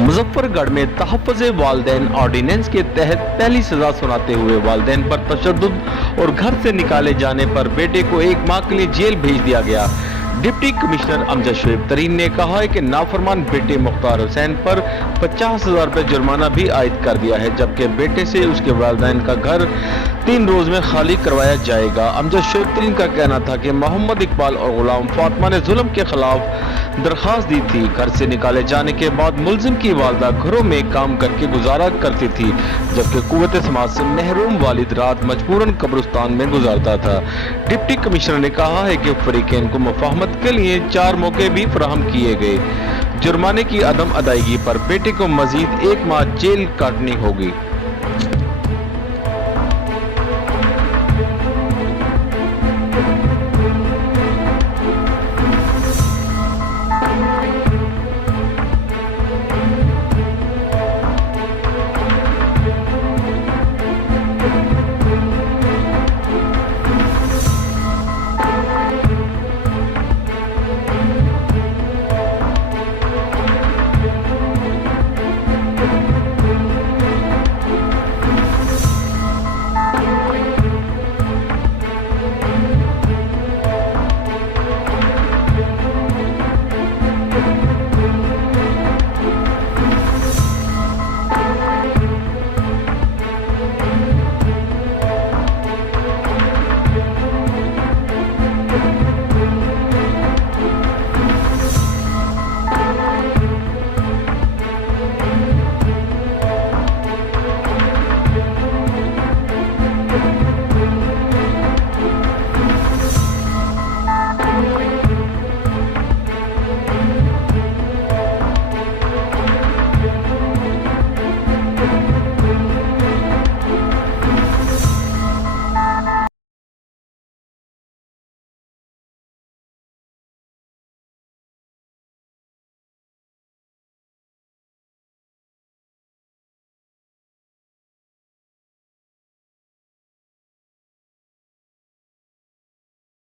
मुजफ्फरगढ़ में तहफ़्फ़ुज़ वालिदैन ऑर्डिनेंस के तहत पहली सजा सुनाते हुए वालिदैन पर तशद्दुद और घर से निकाले जाने पर बेटे को 1 माह के लिए जेल भेज दिया गया। डिप्टी कमिश्नर अमजद शोएब तरीन ने कहा है कि नाफरमान बेटे मुख्तार हुसैन पर 50,000 रुपये जुर्माना भी आयद कर दिया है, जबकि बेटे से उसके वालिदैन का घर 3 रोज में खाली करवाया जाएगा। अमजद शोएब तरीन का कहना था कि मोहम्मद इकबाल और गुलाम फातिमा ने जुल्म के खिलाफ दरख्वास्त दी थी। घर से निकाले जाने के बाद मुलजिम की वालदा घरों में काम करके गुजारा करती थी, जबकि कुव्वत समाज से महरूम वालिद रात मजबूरन कब्रिस्तान में गुजारता था। डिप्टी कमिश्नर ने कहा है कि फरीकैन को मुफाहमत के लिए 4 मौके भी फराहम किए गए। जुर्माने की अदम अदायगी पर बेटे को मजीद 1 माह जेल काटनी होगी।